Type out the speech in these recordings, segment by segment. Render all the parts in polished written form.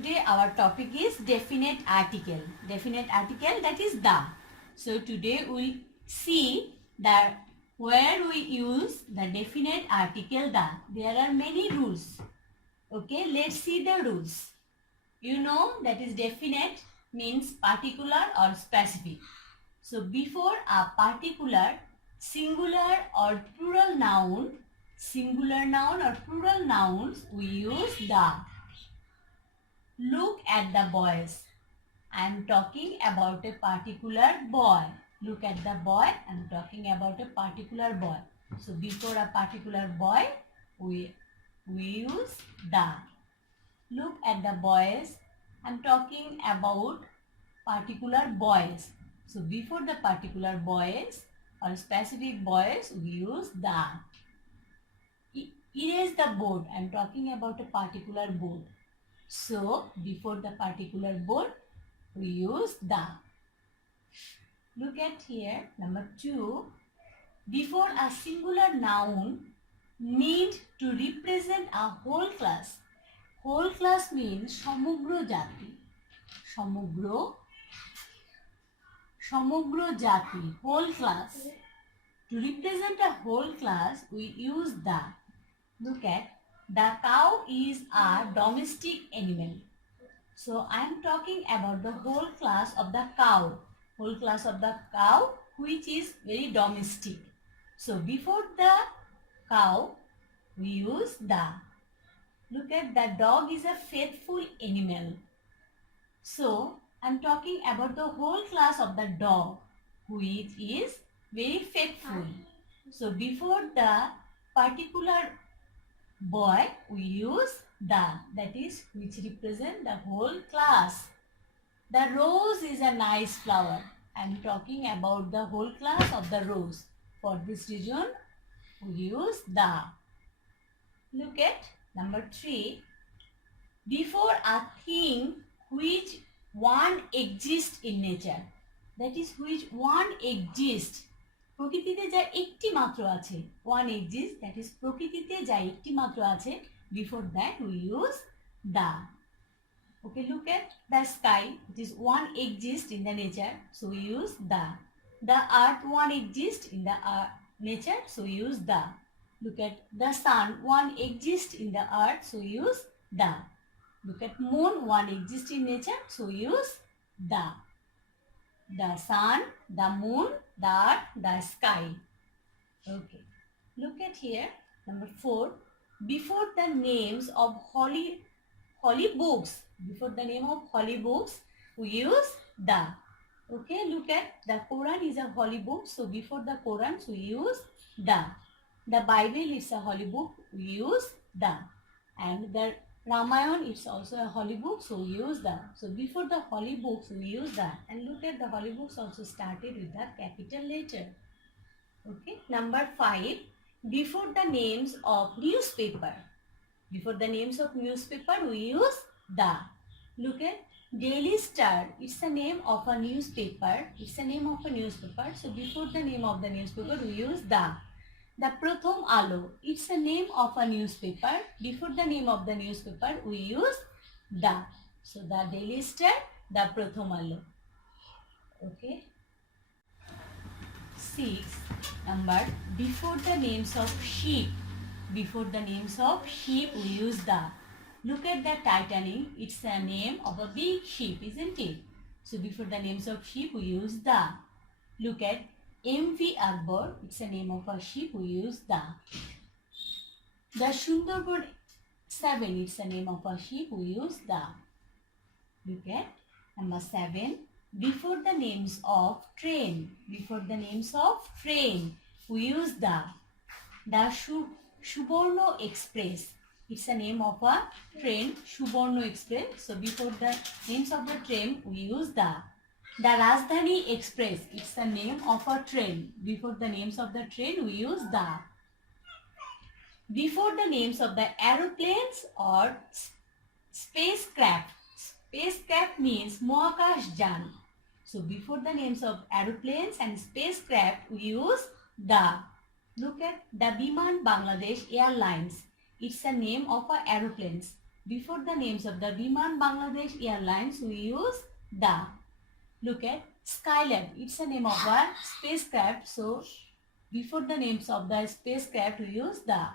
today our topic is definite article. Definite article, that is the. So today we see that where we use the definite article the. There are many rules. Okay, let's see the rules. You know that is definite means particular or specific. So before a particular singular or plural noun, singular noun or plural nouns, we use the. Look at the boys. I am talking about a particular boy. Look at the boy. I am talking about a particular boy. So before a particular boy, we use the. Look at the boys. I am talking about particular boys. So before the particular boys or specific boys, we use the. Erase the board. I am talking about a particular board. So before the particular board, we use the. Look at here, number 2. Before a singular noun need to represent a whole class. Whole class means সমগ্র জাতি. সমগ্র জাতি, whole class. To represent a whole class, we use the. Look at, the cow is a domestic animal. So I am talking about the whole class of the cow. Whole class of the cow which is very domestic. So before the cow, we use the. Look at, the dog is a faithful animal. So I am talking about the whole class of the dog which is very faithful. So before the particular boy, we use the, that is which represent the whole class. The rose is a nice flower. I am talking about the whole class of the rose. For this reason, we use the. Look at number 3. Before a thing which one exists in nature, that is which one exists. প্রকৃতিতে যা একটি মাত্র আছে, one exists, that is প্রকৃতিতে যা একটি মাত্র আছে, before that we use the. Okay, look at the sky, it is one exists in the nature, so we use the. The earth, one exists in the nature, so we use the. Look at the sun, one exists in the earth, so we use the. Look at moon, one exists in nature, so we use the. The sun, the moon, the earth, the sky. Okay. Look at here, number 4. Before the names of holy books, before the name of holy books, we use the. Okay, look at, the Quran is a holy book, so before the Quran, we use the. The Bible is a holy book, we use the. And the Ramayana is also a holy book, so we use the. So before the holy books, we use that. And look at, the holy books also started with the capital letter. Okay. Number 5. Before the names of newspaper. Before the names of newspaper, we use the. Look at Daily Star. It's the name of a newspaper. It's the name of a newspaper. So before the name of the newspaper, we use the. The Pratham Alo, it's the name of a newspaper. Before the name of the newspaper, we use the. So the Daily Star, the Pratham Alo. Okay. 6. Number, before the names of sheep. Before the names of sheep, we use the. Look at the Titanic, it's the name of a big sheep, isn't it? So before the names of sheep, we use the. Look at MV Akbar, it's the name of a sheep, we use the. The Sundarban 7, it's the name of a sheep, we use the. Look at number 7. Before the names of train, before the names of train, we use the. The Suborno Express, it's the name of a train, Suborno Express. So before the names of the train, we use the. The Rajdhani Express, it's the name of a train. Before the names of the train, we use the. Before the names of the aeroplanes or spacecraft. Spacecraft means Mohakash Jan. So before the names of aeroplanes and spacecraft, we use the. Look at the Biman Bangladesh Airlines. It's the name of a aeroplanes. Before the names of the Biman Bangladesh Airlines, we use the. Look at Skylab. It's a name of a spacecraft. So before the names of the spacecraft, we use the.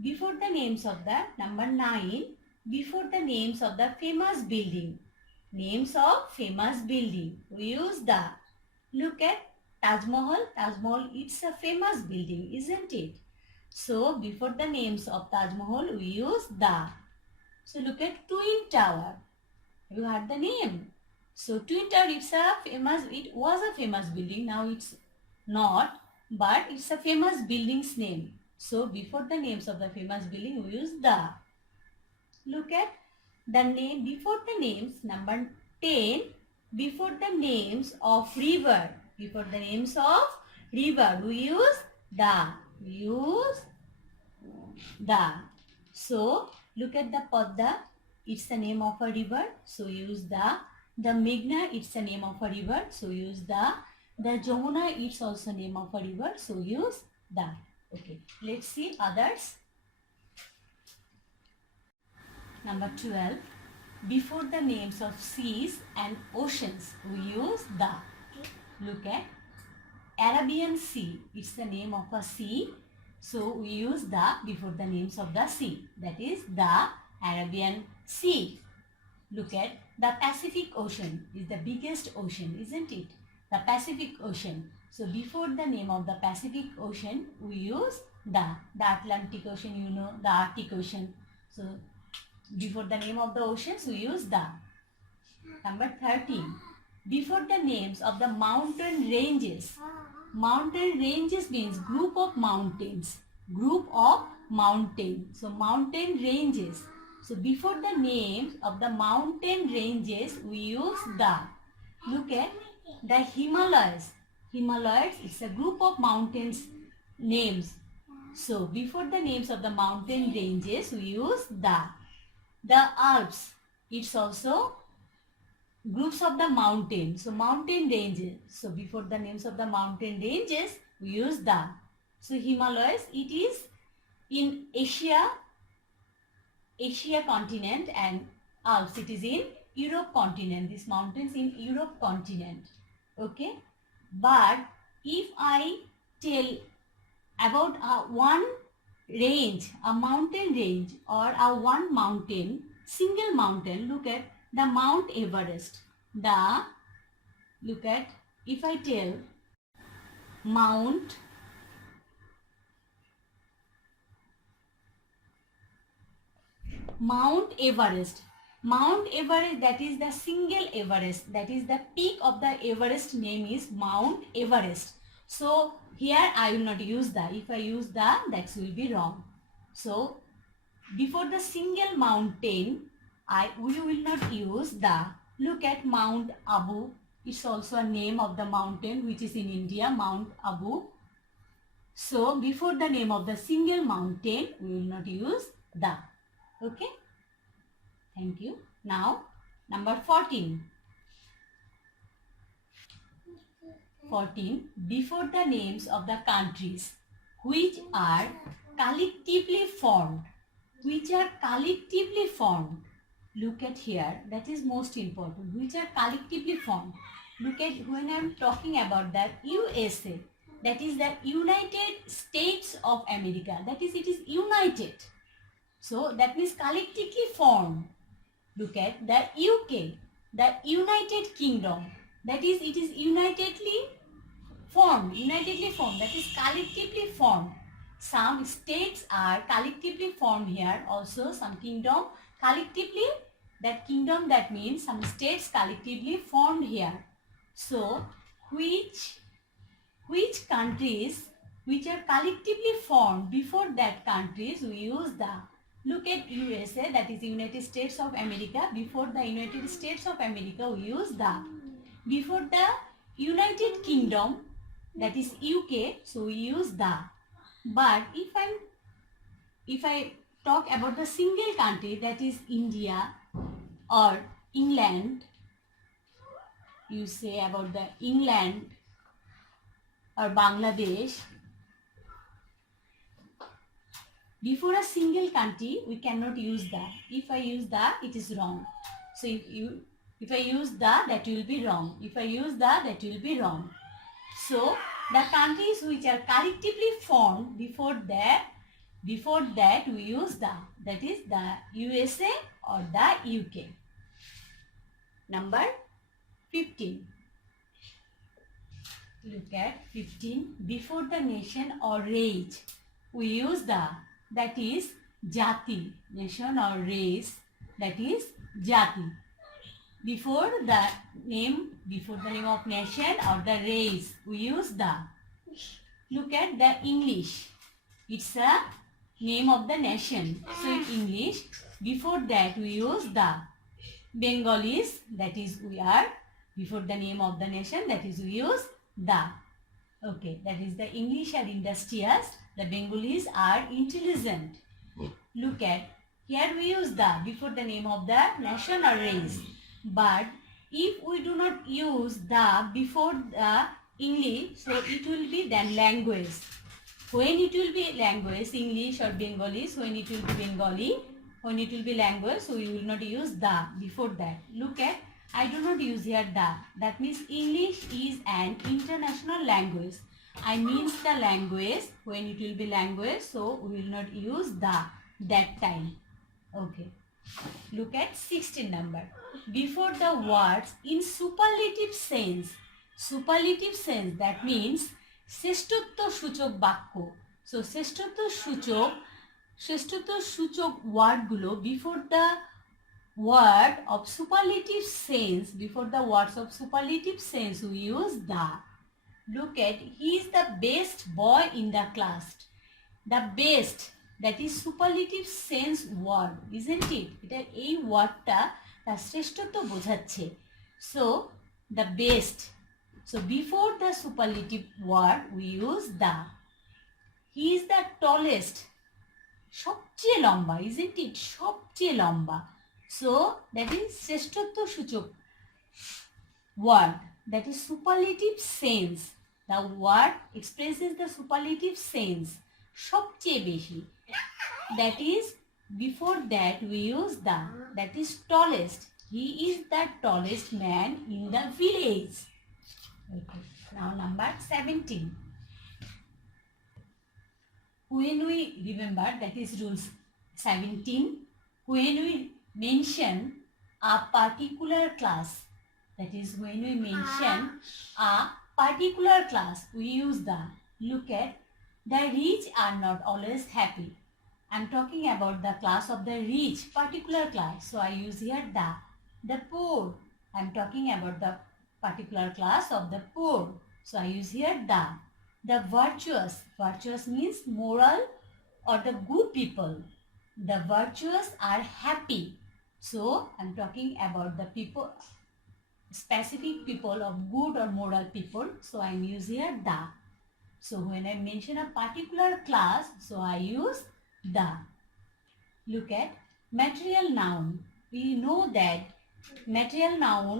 Before the names of the number 9, before the names of the famous building. Names of famous building. We use the. Look at Taj Mahal. Taj Mahal, it's a famous building, isn't it? So before the names of Taj Mahal, we use the. So look at Twin Tower. Have you heard the name? So Twin Tower, it was a famous building. Now it's not, but it's a famous building's name. So before the names of the famous building, we use the. Look at the name, before the names, number 10, before the names of river. Before the names of river, we use the. We use the. So look at the Padda, it's the name of a river, so use the. The Meghna, it's the name of a river, so use the. The Jamuna, it's also name of a river, so use the. Okay, let's see others. Number 12, before the names of seas and oceans, we use the. Look at Arabian Sea, it's the name of a sea, so we use the before the names of the sea, that is the Arabian Sea. Look at the Pacific Ocean, is the biggest ocean, isn't it? The Pacific Ocean. So before the name of the Pacific Ocean, we use the. The Atlantic Ocean, you know, the Arctic Ocean. So before the name of the oceans, we use the. Number 13, before the names of the mountain ranges. Mountain ranges means group of mountains. Group of mountain. So mountain ranges. So before the names of the mountain ranges, we use the. Look at the Himalayas. Himalayas, it's a group of mountains names. So before the names of the mountain ranges, we use the. The Alps, it's also groups of the mountain. So mountain ranges. So before the names of the mountain ranges, we use the. So Himalayas, it is in Asia continent, and Alps, it is in Europe continent. These mountains in Europe continent. Okay. But if I tell about one range, a mountain range, or a one mountain, single mountain, look at the Mount Everest. Look at, if I tell Mount Everest. Mount Everest, that is the single Everest. That is the peak of the Everest name is Mount Everest. So here I will not use the. If I use the, that will be wrong. So before the single mountain, we will not use the. Look at Mount Abu. It's also a name of the mountain which is in India, Mount Abu. So before the name of the single mountain, we will not use the. Okay. Thank you. Now number 14. 14. Before the names of the countries which are collectively formed. Which are collectively formed. Look at here. That is most important. Which are collectively formed. Look at when I am talking about that USA. That is the United States of America. That is, it is united. So that means collectively formed. Look at the UK. The United Kingdom. That is, it is unitedly formed. Unitedly formed. That is collectively formed. Some states are collectively formed here. Also some kingdom collectively. That kingdom, that means some states collectively formed here. So which countries which are collectively formed, before that countries we use the. Look at USA, that is United States of America. Before the United States of America we use the. Before the United Kingdom, that is UK, so we use the. But if I talk about the single country, that is India or England, you say about the England or Bangladesh, Before a single country, we cannot use the. If I use the, it is wrong. So if I use the, that will be wrong. If I use the, that will be wrong. So the countries which are collectively formed before that we use the. That is the USA or the UK. Number 15. Look at 15. Before the nation or race, we use the. That is jati. Nation or race, that is jati. Before the name of nation or the race, we use the. Look at the English. It's a name of the nation. So in English, before that we use the. Bengalis, that is we are. Before the name of the nation, that is we use the. Okay, that is the English are industrious. The Bengalis are intelligent. Look at, here we use the before the name of the nation or race. But if we do not use the before the English, so it will be then language. When it will be language, English or Bengalis, when it will be Bengali, when it will be language, so we will not use the before that. Look at, I do not use here the. That means English is an international language. I means the language, when it will be language, so we will not use the that time. Okay. Look at 16 number. Before the words in superlative sense. Superlative sense, that means শ্রেষ্ঠত্ব সূচক বাক্য. So শ্রেষ্ঠত্ব সূচক word গুলো before the word of superlative sense, before the words of superlative sense we use the. Look at, he is the best boy in the class. The best, that is superlative sense word, isn't it? এটা এই ওয়ার্ডটা তার শ্রেষ্ঠত্ব বোঝাচ্ছে. So the best. So before the superlative word we use the. He is the tallest. সবচেয়ে লম্বা, isn't it? সবচেয়ে লম্বা. So that is শ্রেষ্ঠত্ব সূচক word, that is superlative sense. The word expresses the superlative sense. সবচেয়ে বেশি. That is before that we use the. That is tallest. He is the tallest man in the village. Okay. Now number 17. When we remember, that is rules 17. When we mention a particular class, that is when we mention a particular class, we use the. Look at, the rich are not always happy. I'm talking about the class of the rich, particular class. So I use here the. The poor, I'm talking about the particular class of the poor. So I use here the. The virtuous, virtuous means moral or the good people. The virtuous are happy. So I'm talking about the people, specific people of good or moral people. So I'm using here the. So when I mention a particular class, so I use the. Look at material noun. We know that material noun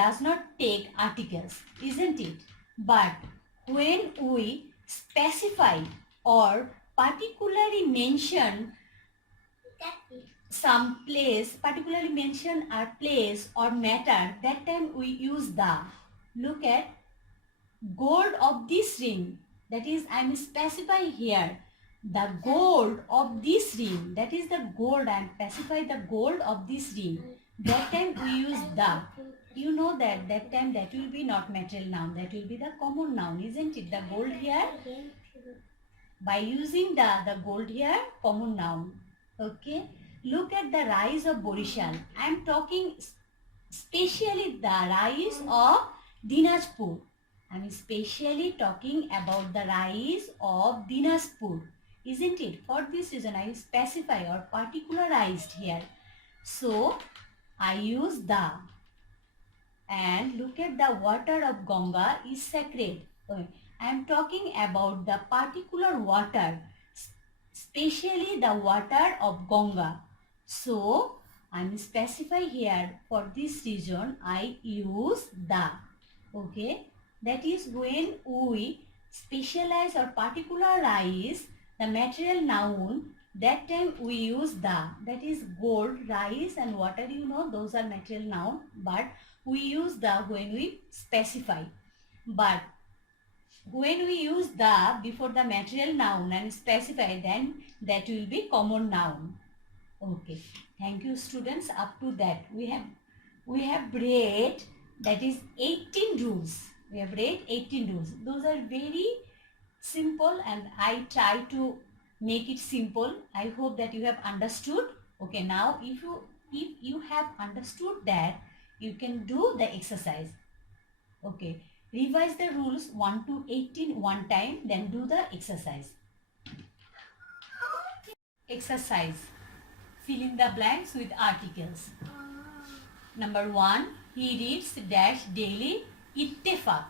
does not take articles, isn't it? But when we specify or particularly mention some place, particularly mention a place or matter, that time we use the. Look at gold of this ring, that is I am specifying here the gold of this ring, that is the gold, I am specify the gold of this ring. That time we use the. You know that time that will be not material noun, that will be the common noun, isn't it? The gold here, by using the gold here, common noun. Okay. Look at the rise of Borishal. I am talking specially the rise of Dinajpur. I am especially talking about the rise of Dinajpur, isn't it? For this reason I specify or particularized here. So I use the. And look at the water of Ganga is sacred. Okay. I am talking about the particular water, especially the water of Ganga. So I am specify here, for this reason I use the. Okay. That is when we specialize or particularize The material noun, that time we use the, that is gold, rice and water, you know, those are material noun, but we use the when we specify. But when we use the before the material noun and specify, then that will be common noun. Okay, thank you students. Up to that we have read, that is 18 rules. We have read 18 rules. Those are very simple and I try to make it simple. I hope that you have understood. Okay, now if you have understood that, you can do the exercise. Okay, revise the rules 1 to 18 one time, then do the exercise. Exercise. Fill in the blanks with articles. Number 1, he reads dash daily Ittefaq.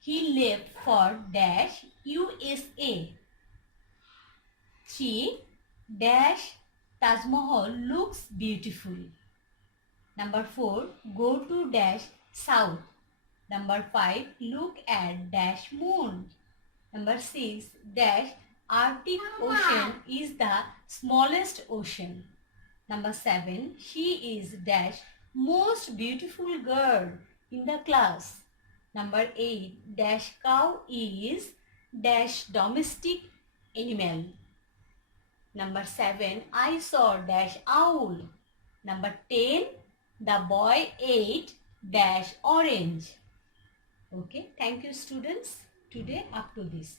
He left for dash USA. 3, dash Taj Mahal looks beautiful. Number 4, go to dash south. Number 5, look at dash moon. Number 6, dash Arctic Ocean is the smallest ocean. Number 7, she is dash most beautiful girl in the class. Number 8, dash cow is dash domestic animal. Number 7, I saw dash owl. Number 10, the boy ate dash orange. Okay, thank you students. Today up to this.